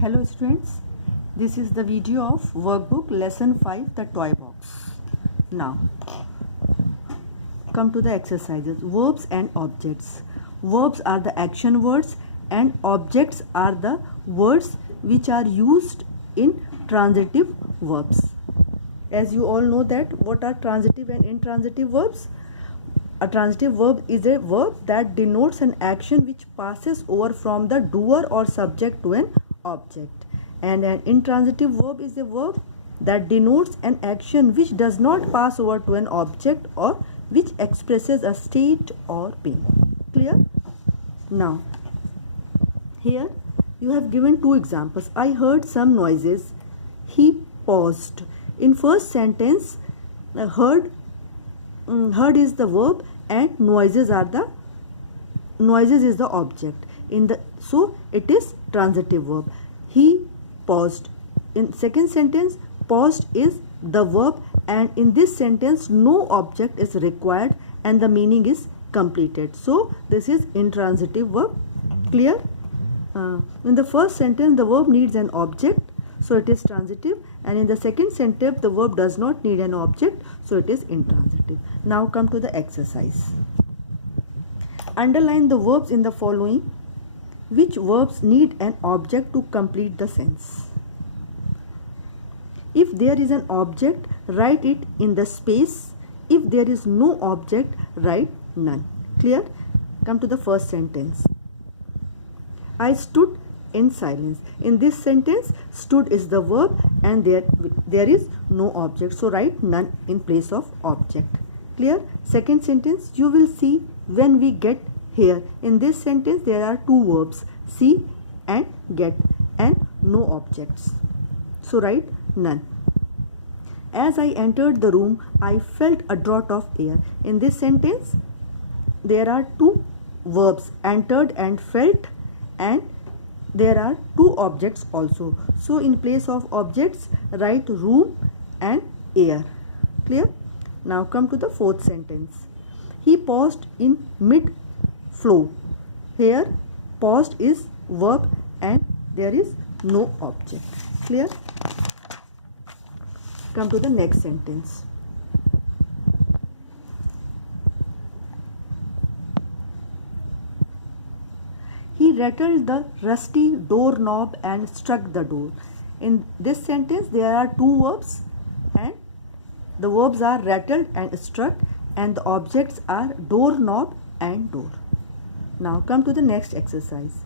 Hello students, this is the video of Workbook Lesson 5, the toy box. Now, come to the exercises. Verbs and objects. Verbs are the action words and objects are the words which are used in transitive verbs. As you all know that what are transitive and intransitive verbs? A transitive verb is a verb that denotes an action which passes over from the doer or subject to an object, and an intransitive verb is a verb that denotes an action which does not pass over to an object or which expresses a state or being. Clear? Now, here you have given two examples. I heard some noises. He paused. In first sentence, heard is the verb and noises is the object. So it is transitive verb. He paused. In second sentence, paused is the verb, and in this sentence no object is required and the meaning is completed. So this is intransitive verb. Clear? In the first sentence the verb needs an object, so it is transitive, and in the second sentence the verb does not need an object, so it is intransitive. Now come to the exercise. Underline the verbs in the following. Which verbs need an object to complete the sentence? If there is an object, write it in the space. If there is no object, write none. Clear? Come to the first sentence. I stood in silence. In this sentence, stood is the verb and there is no object, so write none in place of object. Clear? Second sentence, you will see when we get here. In this sentence there are two verbs, see and get, and no objects, so write none. As I entered the room, I felt a draught of air. In this sentence there are two verbs, entered and felt, and there are two objects also, so in place of objects write room and air. Clear? Now come to the fourth sentence. He paused in mid flow. Here paused is verb and there is no object. Clear? Come to the next sentence. He rattled the rusty doorknob and struck the door. In this sentence there are two verbs and the verbs are rattled and struck, and the objects are doorknob and door. Now come to the next exercise.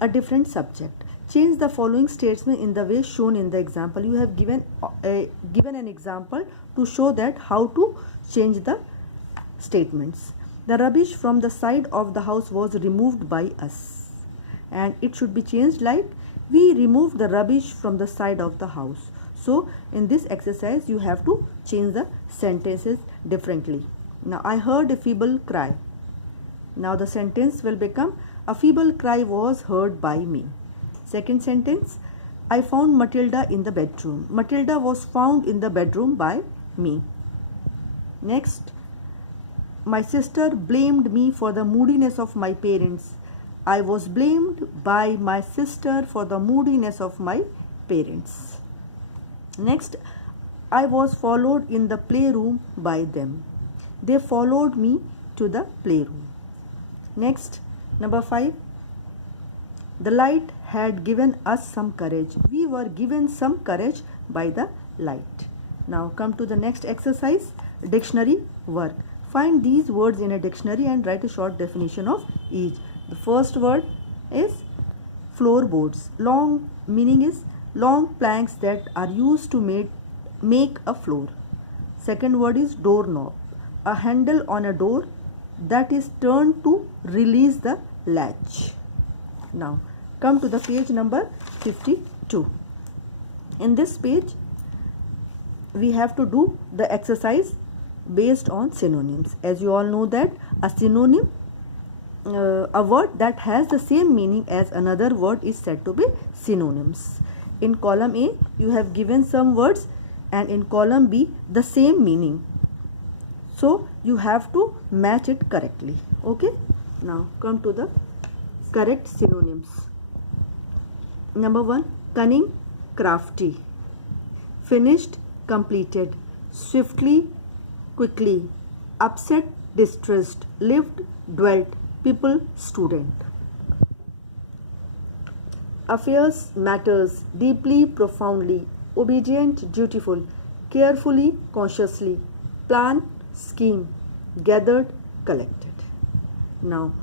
A different subject. Change the following statement in the way shown in the example. You have given an example to show that how to change the statements. The rubbish from the side of the house was removed by us, and it should be changed like we removed the rubbish from the side of the house. So in this exercise you have to change the sentences differently. Now I heard a feeble cry. Now the sentence will become a feeble cry was heard by me. Second sentence, I found Matilda in the bedroom. Matilda was found in the bedroom by me. Next, my sister blamed me for the moodiness of my parents. I was blamed by my sister for the moodiness of my parents. Next, I was followed in the playroom by them. They followed me to the playroom. Next, number 5. The light had given us some courage. We were given some courage by the light. Now come to the next exercise, dictionary work. Find these words in a dictionary and write a short definition of each. The first word is floorboards. Long meaning is long planks that are used to make a floor. Second word is doorknob. A handle on a door that is turned to release the latch. Now come to the page number 52. In this page we have to do the exercise based on synonyms. As you all know that a synonym, a word that has the same meaning as another word, is said to be synonyms. In column A you have given some words and in column B the same meaning, so you have to match it correctly. Okay, now come to the correct synonyms. Number 1, cunning, crafty. Finished, completed. Swiftly, quickly. Upset, distressed. Lived, dwelt. People, student. Affairs, matters. Deeply, profoundly. Obedient, dutiful. Carefully, consciously. Plan, scheme. Gathered, collected. Now,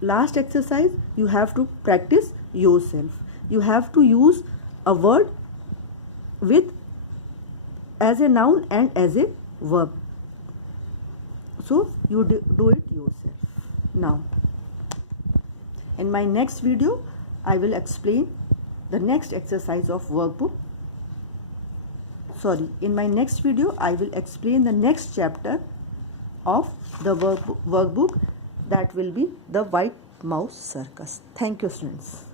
last exercise, you have to practice yourself. You have to use a word with as a noun and as a verb. So you do it yourself. Now, in my next video, I will explain the next exercise of workbook. In my next video, I will explain the next chapter of the workbook, that will be the White Mouse Circus. Thank you, students,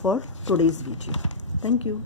for today's video. Thank you.